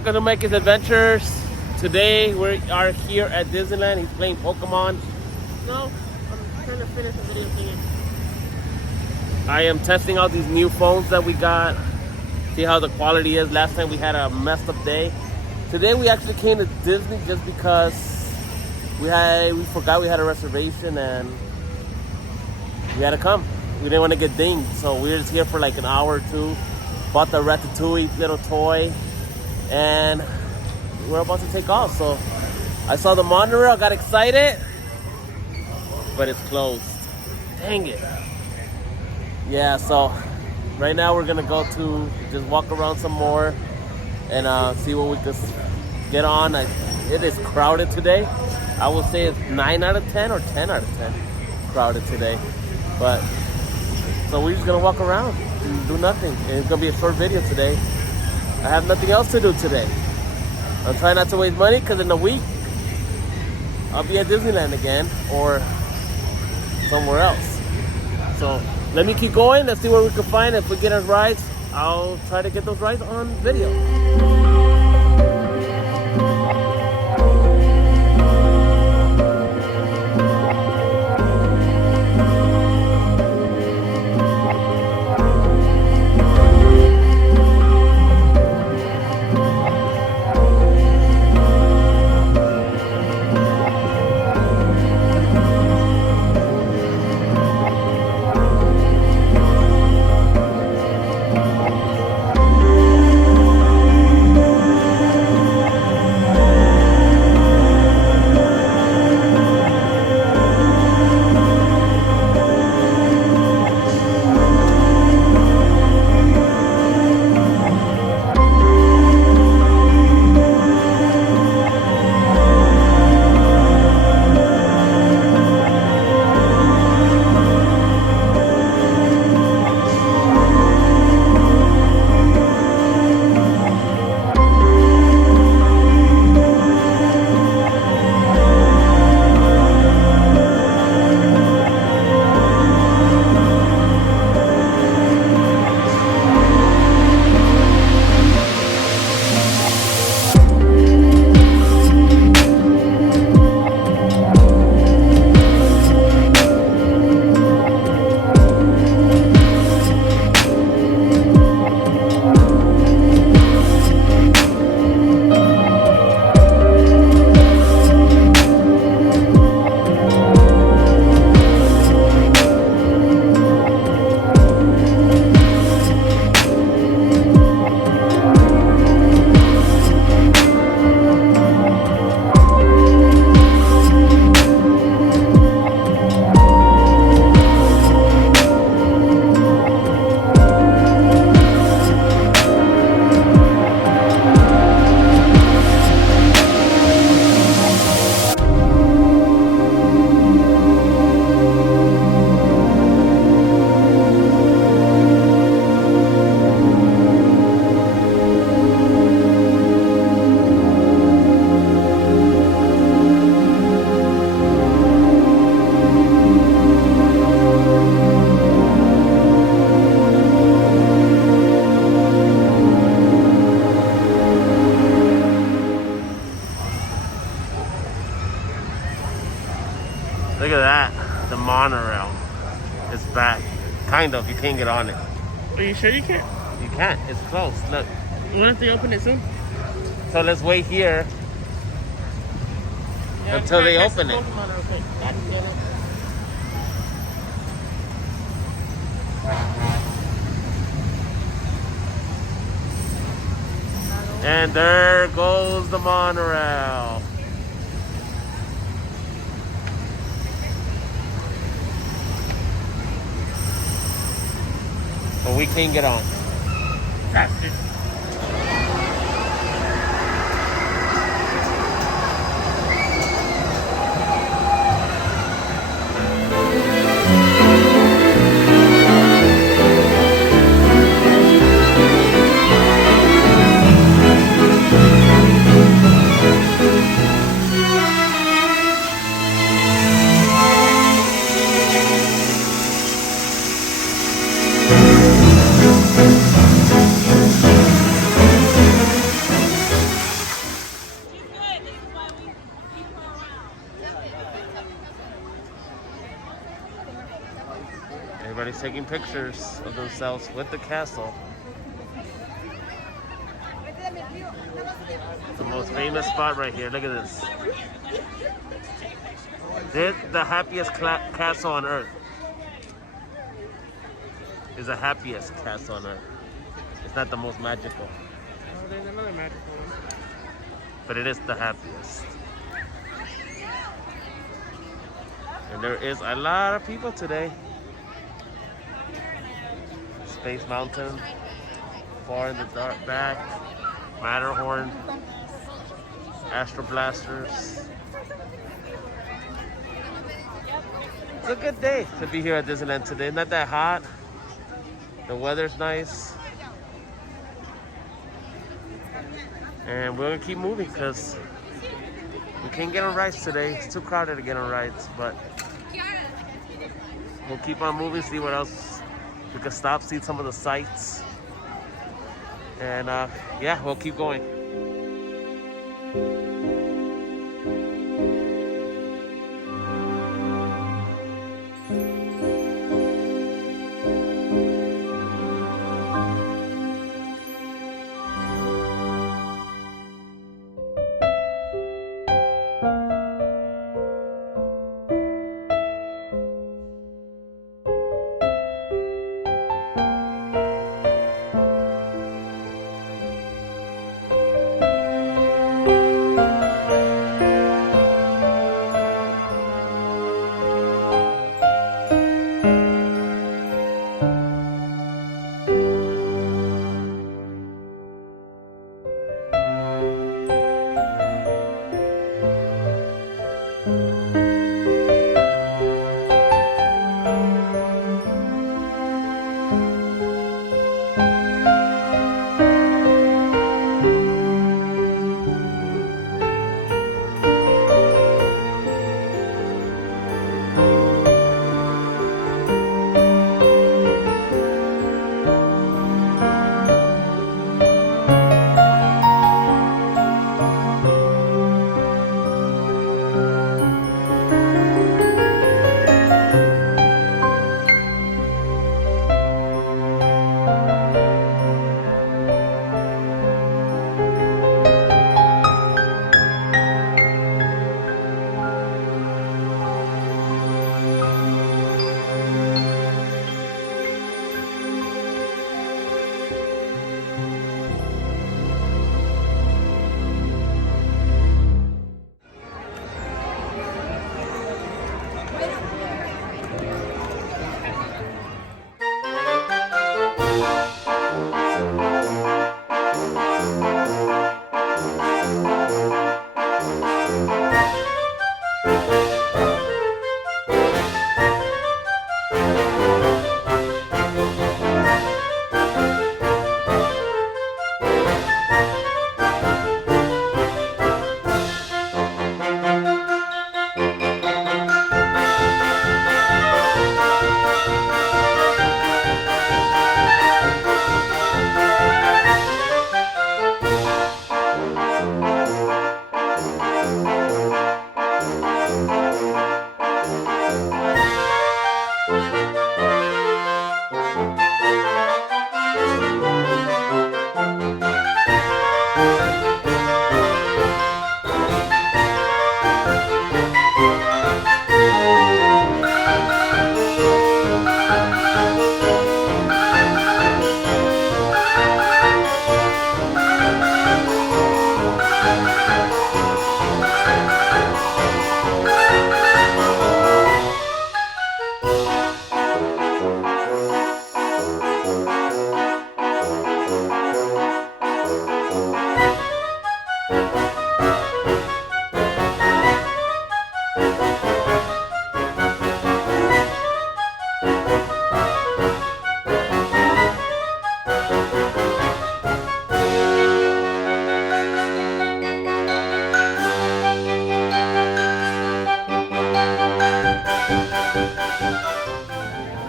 Welcome to Mikey's Adventures. Today we are here at Disneyland. He's playing Pokemon. No, I'm trying to finish the video thing. I am testing out these new phones that we got. See how the quality is. Last time we had a messed up day. Today we actually came to Disney just because we forgot we had a reservation and we had to come. We didn't want to get dinged, so we were just here for like an hour or two. Bought the Ratatouille little toy, and we're about to take off. So I saw the Monorail, got excited, but it's closed. Dang it. Yeah, so right now we're gonna go to just walk around some more and see what we can get on. It is crowded today. I will say it's 9 out of 10 or 10 out of 10 crowded today. But so we're just gonna walk around and do nothing. And it's gonna be a short video today. I have nothing else to do today. I'm trying not to waste money because in a week I'll be at Disneyland again or somewhere else. So let me keep going. Let's see what we can find. If we get our rides, I'll try to get those rides on video. Look at that. The Monorail is back. Kind of. You can't get on it. Are you sure you can't? You can't. It's closed. Look. You want us to open it soon? So let's wait here until they open it. And there goes the Monorail. But we can't get on. Bastard. Everybody's taking pictures of themselves with the castle. The most famous spot right here. Look at this. This is the happiest castle on earth. It's the happiest castle on earth. It's not the most magical. Oh, there's another magical one. But it is the happiest. And there is a lot of people today. Space Mountain, far in the dark back, Matterhorn, Astro Blasters. It's a good day to be here at Disneyland today. Not that hot. The weather's nice. And we're gonna keep moving because we can't get on rides today. It's too crowded to get on rides, but we'll keep on moving, see what else we can stop, see some of the sights. And yeah, we'll keep going.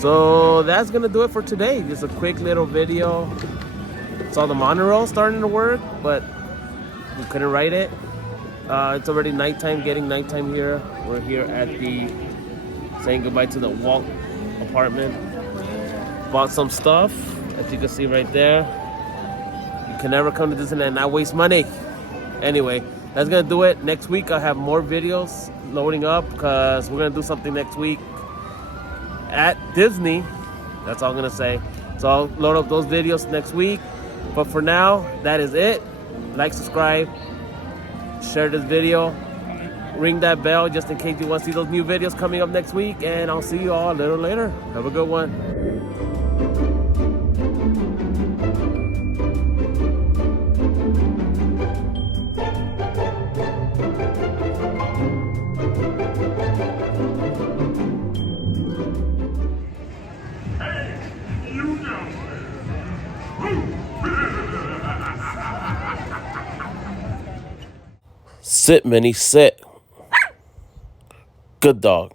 So that's gonna do it for today. Just a quick little video. Saw the monorail starting to work, but we couldn't ride it. It's already nighttime, getting nighttime here. We're here at the saying goodbye to the Walt apartment. Bought some stuff, as you can see right there. You can never come to Disneyland and not waste money. Anyway, that's gonna do it. Next week I'll have more videos loading up because we're gonna do something next week at Disney. That's all I'm gonna say. So I'll load up those videos next week. But for now, that is it. Like, subscribe, share this video, ring that bell just in case you want to see those new videos coming up next week. And I'll see you all a little later. Have a good one. Sit, Minnie, sit. Good dog.